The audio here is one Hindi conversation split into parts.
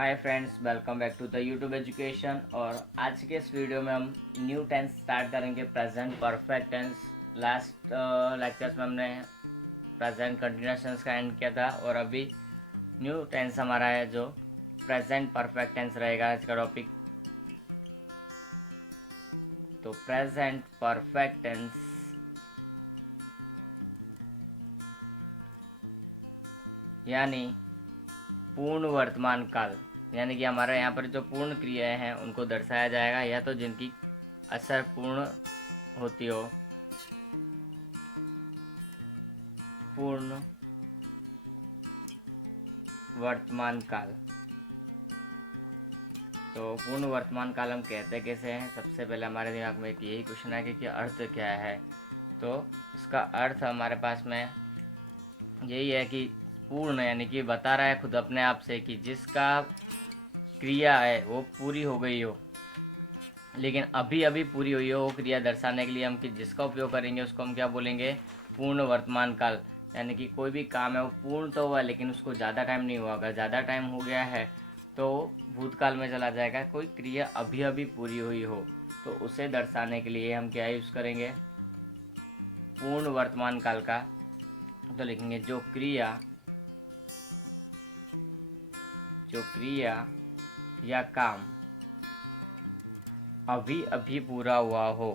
Hi friends, welcome back to the YouTube education. और आज के इस वीडियो में हम न्यू टेंस स्टार्ट करेंगे, present perfect tense. Last lectures में हमने प्रेजेंट कंटिन्यूअस टेंस का एंड किया था और अभी न्यू टेंस हमारा है जो प्रेजेंट परफेक्ट टेंस रहेगा आज का टॉपिक। तो प्रेजेंट परफेक्ट टेंस यानी पूर्ण वर्तमान काल, यानी कि हमारे यहाँ पर जो पूर्ण क्रियाएं हैं उनको दर्शाया जाएगा, या तो जिनकी असर पूर्ण होती हो, पूर्ण वर्तमान काल। तो पूर्ण वर्तमान काल हम कहते कैसे हैं? सबसे पहले हमारे दिमाग में एक यही क्वेश्चन है कि अर्थ क्या है। तो इसका अर्थ हमारे पास में यही है कि पूर्ण, यानी कि बता रहा है खुद अपने आप से कि जिसका क्रिया है वो पूरी हो गई हो, लेकिन अभी अभी पूरी हुई हो वो क्रिया दर्शाने के लिए हम कि जिसका उपयोग करेंगे उसको हम क्या बोलेंगे? पूर्ण वर्तमान काल। यानी कि कोई भी काम है वो पूर्ण तो हुआ लेकिन उसको ज़्यादा टाइम नहीं हुआ। अगर ज़्यादा टाइम हो गया है तो भूतकाल में चला जाएगा। कोई क्रिया अभी अभी पूरी हुई हो तो उसे दर्शाने के लिए हम क्या यूज़ करेंगे? पूर्ण वर्तमान काल का। तो लिखेंगे जो क्रिया या काम अभी अभी पूरा हुआ हो,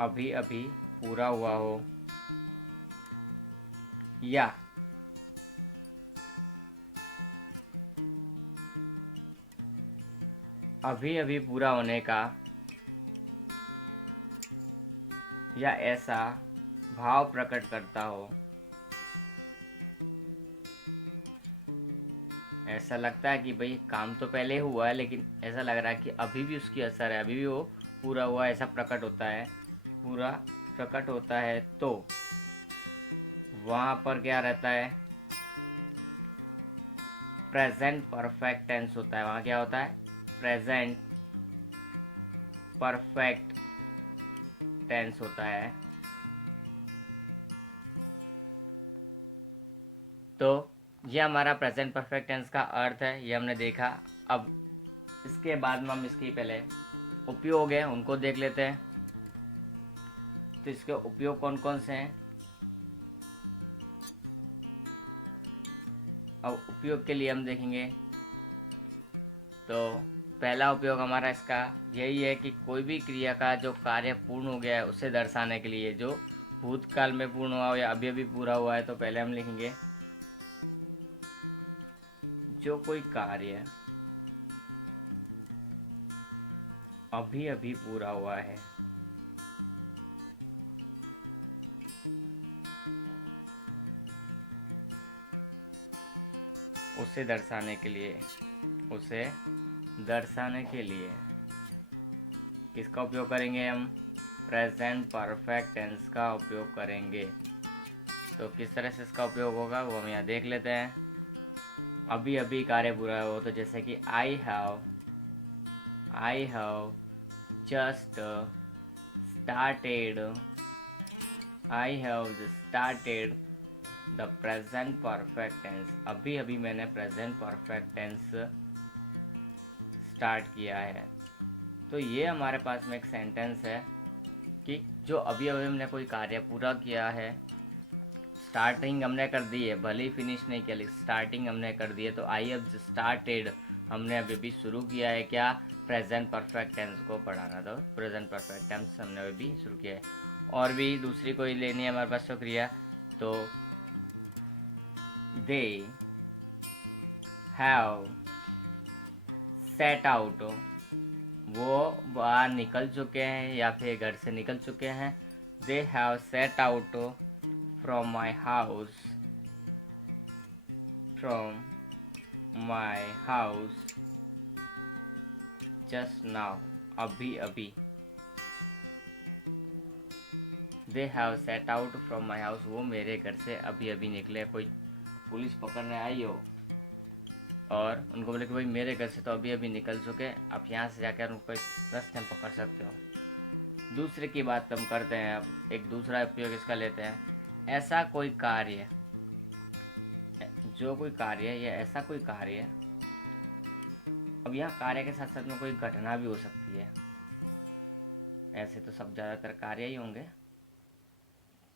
अभी अभी पूरा हुआ हो, या अभी अभी पूरा होने का, या ऐसा भाव प्रकट करता हो, ऐसा लगता है कि भाई काम तो पहले हुआ है लेकिन ऐसा लग रहा है कि अभी भी उसकी असर है, अभी भी वो पूरा हुआ, ऐसा प्रकट होता है, पूरा प्रकट होता है। तो वहाँ पर क्या रहता है? प्रेजेंट परफेक्ट टेंस होता है। वहाँ क्या होता है? प्रेजेंट परफेक्ट टेंस होता है। तो ये हमारा प्रेजेंट परफेक्ट टेंस का अर्थ है, ये हमने देखा। अब इसके बाद में हम इसकी पहले उपयोग है उनको देख लेते हैं। तो इसके उपयोग कौन कौन से हैं? अब उपयोग के लिए हम देखेंगे तो पहला उपयोग हमारा इसका यही है कि कोई भी क्रिया का जो कार्य पूर्ण हो गया है उसे दर्शाने के लिए, जो भूतकाल में पूर्ण हुआ हो या अभी अभी पूरा हुआ है, तो पहले हम लिखेंगे जो कोई कार्य अभी अभी पूरा हुआ है उसे दर्शाने के लिए, उसे दर्शाने के लिए किसका उपयोग करेंगे हम? प्रेजेंट परफेक्ट टेंस का उपयोग करेंगे। तो किस तरह से इसका उपयोग होगा वो हम यहाँ देख लेते हैं। अभी अभी कार्य पूरा हो, तो जैसे कि I have just started, I have just started the present perfect tense. अभी अभी मैंने प्रेजेंट परफेक्ट टेंस स्टार्ट किया है। तो ये हमारे पास में एक सेंटेंस है कि जो अभी अभी हमने कोई कार्य पूरा किया है, स्टार्टिंग हमने कर दी है, भले ही फिनिश नहीं किया लेकिन स्टार्टिंग हमने कर दी है। तो आई हैव स्टार्टेड, हमने अभी भी शुरू किया है क्या? प्रेजेंट परफेक्ट टेंस को पढ़ाना। तो प्रेजेंट परफेक्ट टेंस हमने अभी भी शुरू किया है। और भी दूसरी कोई लेनी है हमारे पास तो क्रिया, तो दे हैव सेट आउट, वो बाहर निकल चुके हैं या फिर घर से निकल चुके हैं। They have set out from my house, from my house just now, अभी अभी। They have set out from my house, वो मेरे घर से अभी अभी निकले। कोई पुलिस पकड़ने आई हो और उनको बोले कि भाई मेरे घर से तो अभी अभी निकल चुके, आप यहाँ से जाकर उनको रास्ते में पकड़ सकते हो। दूसरे की बात हम करते हैं। अब एक दूसरा उपयोग इसका लेते हैं। ऐसा कोई कार्य जो कोई कार्य है या ऐसा कोई कार्य है, अब यहाँ कार्य के साथ साथ में कोई घटना भी हो सकती है। ऐसे तो सब ज़्यादातर कार्य ही होंगे,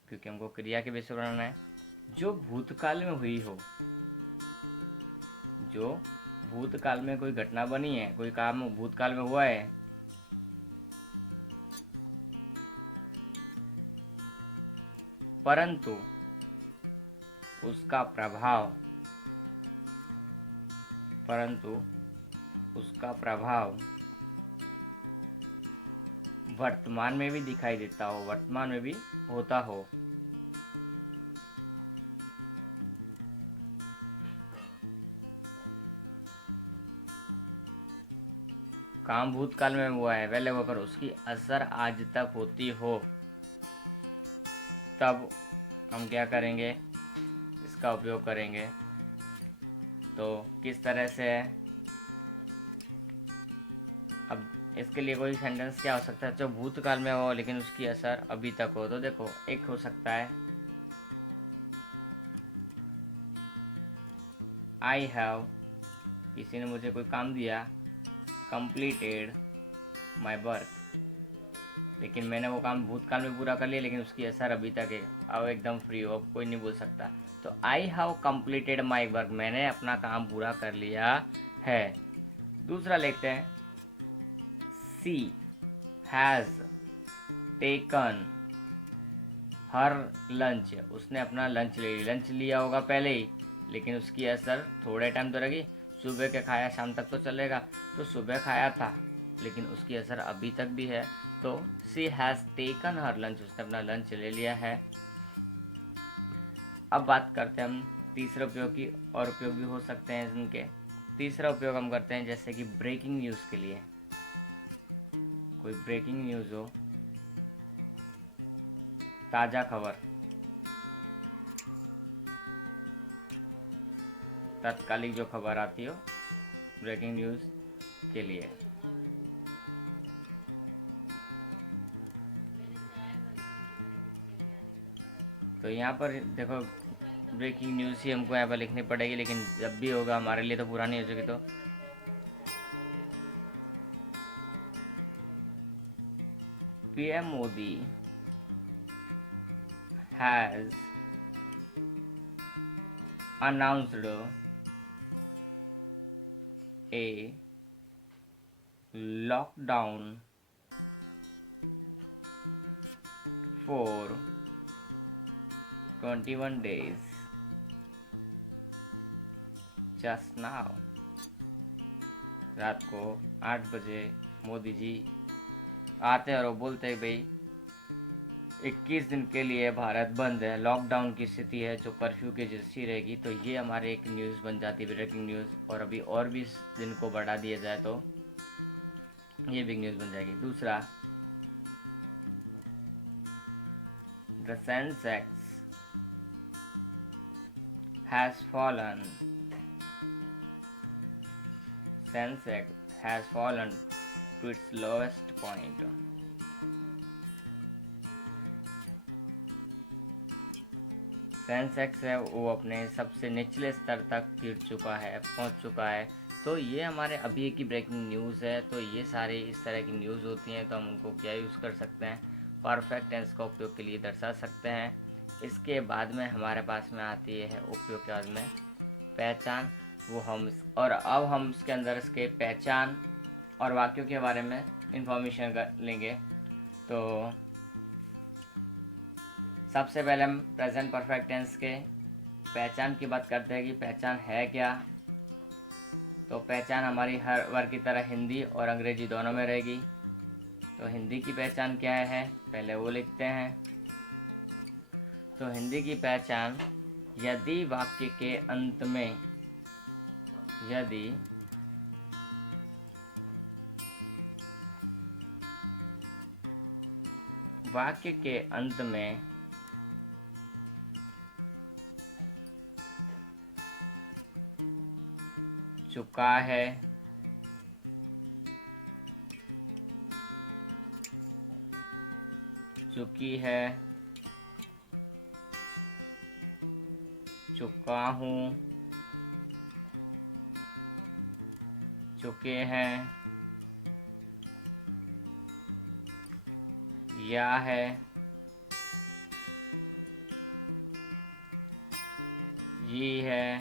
क्योंकि हमको क्रिया के विषय बनाना है। जो भूतकाल में हुई हो, जो भूतकाल में कोई घटना बनी है, कोई काम भूतकाल में हुआ है, परंतु उसका प्रभाव परंतु उसका प्रभाव वर्तमान में भी दिखाई देता हो, वर्तमान में भी होता हो। काम भूतकाल में हुआ है पहले हुआ, पर उसकी असर आज तक होती हो, तब हम क्या करेंगे, इसका उपयोग करेंगे। तो किस तरह से है, अब इसके लिए कोई सेंटेंस क्या हो सकता है जो भूतकाल में हो लेकिन उसकी असर अभी तक हो। तो देखो, एक हो सकता है आई हैव, किसी ने मुझे कोई काम दिया, कंप्लीटेड माई वर्क, लेकिन मैंने वो काम भूतकाल में पूरा कर लिया लेकिन उसकी असर अभी तक है। अब एकदम फ्री हो, अब कोई नहीं बोल सकता। तो I have completed my work, मैंने अपना काम पूरा कर लिया है। दूसरा लेते हैं, सी हैज़ टेकन हर लंच, उसने अपना लंच लिया होगा पहले ही, लेकिन उसकी असर थोड़े टाइम तो रहेगी। सुबह के खाया शाम तक तो चलेगा, तो सुबह खाया था लेकिन उसकी असर अभी तक भी है। तो सी हैज़ टेकन हर लंच, उसने अपना लंच ले लिया है। अब बात करते हैं हम तीसरे उपयोग की, और उपयोग भी हो सकते हैं इनके। तीसरा उपयोग हम करते हैं जैसे कि ब्रेकिंग न्यूज़ के लिए। कोई ब्रेकिंग न्यूज़ हो, ताज़ा खबर, तत्कालिक जो खबर आती हो, ब्रेकिंग न्यूज़ के लिए। तो यहाँ पर देखो, ब्रेकिंग न्यूज़ ही हमको यहाँ पर लिखनी पड़ेगी, लेकिन जब भी होगा हमारे लिए तो पुरानी हो चुकी। तो PM Modi has announced a lockdown for 21 days just now। रात को 8 बजे मोदी जी आते हैं और वो बोलते हैं भाई 21 दिन के लिए भारत बंद है, लॉकडाउन की स्थिति है, जो कर्फ्यू की जैसी रहेगी। तो ये हमारे एक न्यूज़ बन जाती है, ब्रेकिंग न्यूज़। और अभी और भी इस दिन को बढ़ा दिया जाए तो ये बिग न्यूज़ बन जाएगी। दूसरा, the Sensex has fallen, Sensex has fallen to its lowest point. Sensex है वो अपने सबसे निचले स्तर तक गिर चुका है, पहुंच चुका है। तो ये हमारे अभी की ब्रेकिंग न्यूज़ है। तो ये सारे इस तरह की न्यूज़ होती हैं, तो हम उनको क्या यूज़ कर सकते हैं, परफेक्ट टेंस का उपयोग के लिए दर्शा सकते हैं। इसके बाद में हमारे पास में आती है उपयोग के बाद में पहचान। वो हम, और अब हम इसके अंदर इसके पहचान और वाक्यों के बारे में इंफॉर्मेशन लेंगे। तो सबसे पहले हम प्रेजेंट परफेक्ट टेंस के पहचान की बात करते हैं कि पहचान है क्या। तो पहचान हमारी हर वर्ग की तरह हिंदी और अंग्रेजी दोनों में रहेगी। तो हिंदी की पहचान क्या है, पहले वो लिखते हैं। तो हिंदी की पहचान, यदि वाक्य के अंत में, यदि वाक्य के अंत में चुका है, चुकी है, चुका हूँ, चुके हैं, या है, ये है,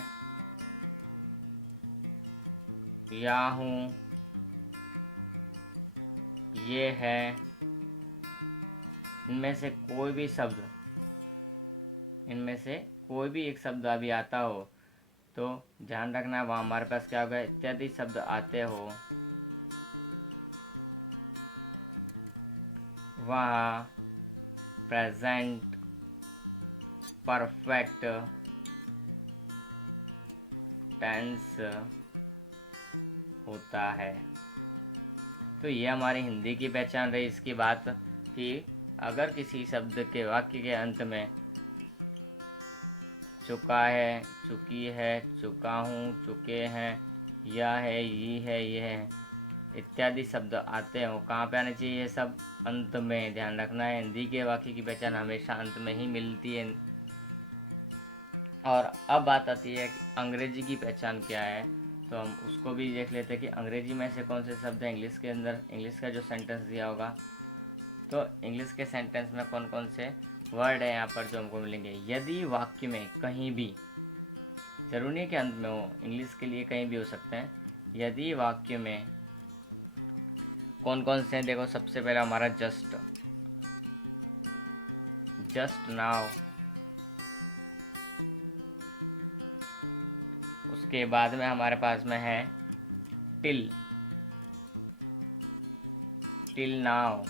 या हूँ, ये है। इनमें से कोई भी शब्द, इनमें से कोई भी एक शब्द अभी आता हो तो ध्यान रखना वहाँ हमारे पास क्या होगा, इत्यादि शब्द आते हो वहाँ प्रेजेंट परफेक्ट टेंस होता है। तो ये हमारी हिंदी की पहचान रही इसकी बात कि अगर किसी शब्द के वाक्य के अंत में चुका है, चुकी है, चुका हूँ, चुके हैं, या है, ये है, ये है इत्यादि शब्द आते हैं, वो कहाँ पे आने चाहिए? ये सब अंत में। ध्यान रखना है, हिंदी के वाक्य की पहचान हमेशा अंत में ही मिलती है। और अब बात आती है कि अंग्रेजी की पहचान क्या है, तो हम उसको भी देख लेते हैं कि अंग्रेजी में से कौन से शब्द हैं इंग्लिश के अंदर। इंग्लिश का जो सेंटेंस दिया होगा तो इंग्लिश के सेंटेंस में कौन कौन से वर्ड है यहाँ पर जो हमको मिलेंगे। यदि वाक्य में कहीं भी, जरूरी नहीं कि अंत में हो, इंग्लिश के लिए कहीं भी हो सकते हैं। यदि वाक्य में कौन कौन से हैं, देखो सबसे पहला हमारा जस्ट, जस्ट नाउ। उसके बाद में हमारे पास में है टिल, टिल नाउ।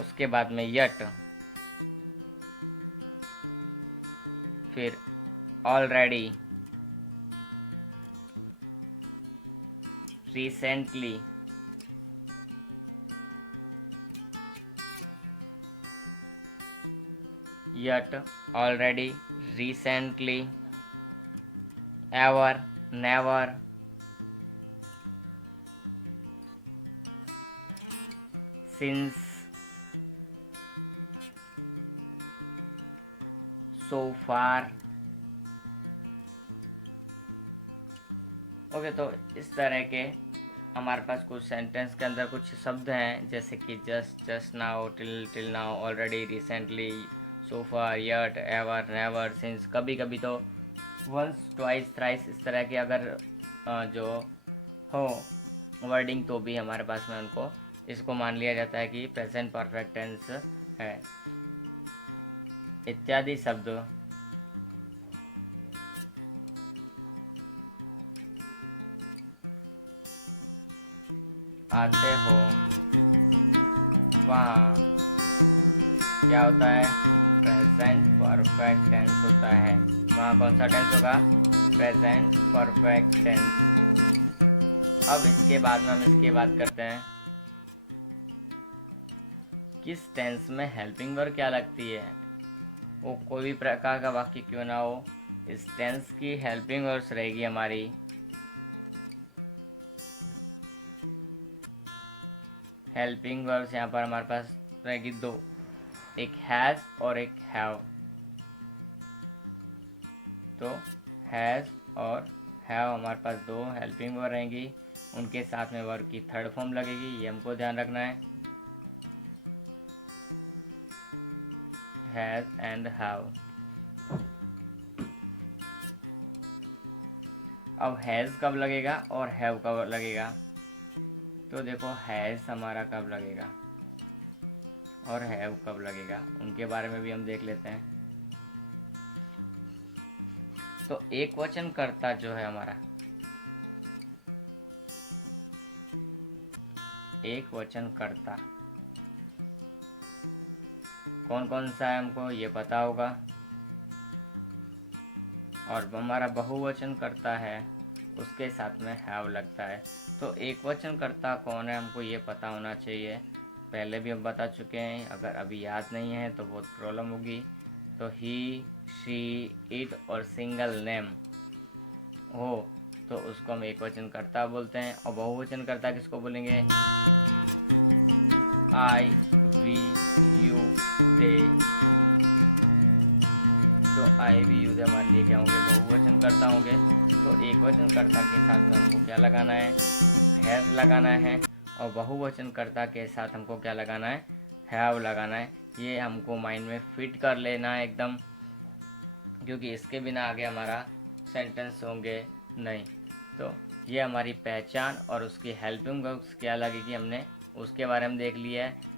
उसके बाद में यट, फिर already, recently, yet, already, recently, ever, never, since, so far। Okay, तो इस तरह के हमारे पास कुछ सेंटेंस के अंदर कुछ शब्द हैं, जैसे कि just, just now, till, till now, already, recently, so far, yet, ever, never, since. कभी कभी तो वंस, ट्वाइस, थ्राइस इस तरह के अगर जो हो वर्डिंग तो भी हमारे पास में उनको इसको मान लिया जाता है कि प्रेजेंट परफेक्ट टेंस है। इत्यादि शब्द आते हो वहाँ क्या होता है? प्रेजेंट परफेक्ट टेंस होता है। वहाँ कौन सा टेंस होगा? Present perfect tense. अब इसके बाद में हम इसकी बात करते हैं किस टेंस में हेल्पिंग वर्ब क्या लगती है। वो कोई भी प्रकार का वाक्य क्यों ना हो, इस टेंस की हेल्पिंग वर्ब्स रहेगी हमारी हेल्पिंग वर्ब्स यहाँ पर हमारे पास रहेगी दो, एक हैज़ और एक हैव। तो हैज़ और हैव हमारे पास दो हेल्पिंग वर्ब रहेंगी, उनके साथ में वर्ब की थर्ड फॉर्म लगेगी, ये हमको ध्यान रखना है, हैज़ एंड हैव। अब हैज़ कब लगेगा और हैव कब लगेगा? तो देखो हैज़ हमारा कब लगेगा और हैव कब लगेगा, उनके बारे में भी हम देख लेते हैं। तो एक वचन कर्ता जो है हमारा, एक वचन कर्ता कौन कौन सा है हमको ये पता होगा, और हमारा बहुवचन कर्ता है उसके साथ में हैव लगता है। तो एक वचन कर्ता कौन है हमको ये पता होना चाहिए, पहले भी हम बता चुके हैं, अगर अभी याद नहीं है तो बहुत प्रॉब्लम होगी। तो ही, शी, इट और सिंगल नेम हो तो उसको हम एक वचन कर्ता बोलते हैं। और बहुवचन कर्ता किसको बोलेंगे? आई, वी, यू, दे, तो आई वी यूज हमारे लिए क्या होंगे, बहुवचन कर्ता होंगे। तो एकवचन कर्ता के साथ में हमको क्या लगाना है, हैव लगाना है, और बहुवचन कर्ता के साथ हमको क्या लगाना है, हैव लगाना है। ये हमको माइंड में फिट कर लेना है एकदम, क्योंकि इसके बिना आगे हमारा सेंटेंस होंगे नहीं। तो ये हमारी पहचान और उसकी हेल्पिंग वर्ब्स क्या लगेगी, हमने उसके बारे में देख लिया है।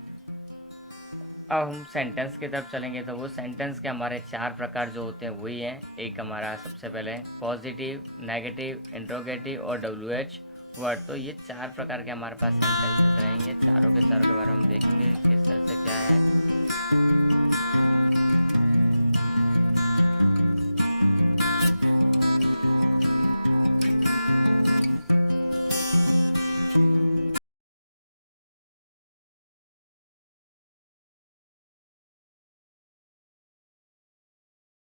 अब हम सेंटेंस की तरफ चलेंगे। तो वो सेंटेंस के हमारे 4 प्रकार जो होते हैं वही हैं। एक हमारा सबसे पहले पॉजिटिव, नेगेटिव, इंट्रोगेटिव और WH वर्ड। तो ये 4 प्रकार के हमारे पास सेंटेंसेस रहेंगे। चारों के बारे में हम देखेंगे किस तरह से क्या है।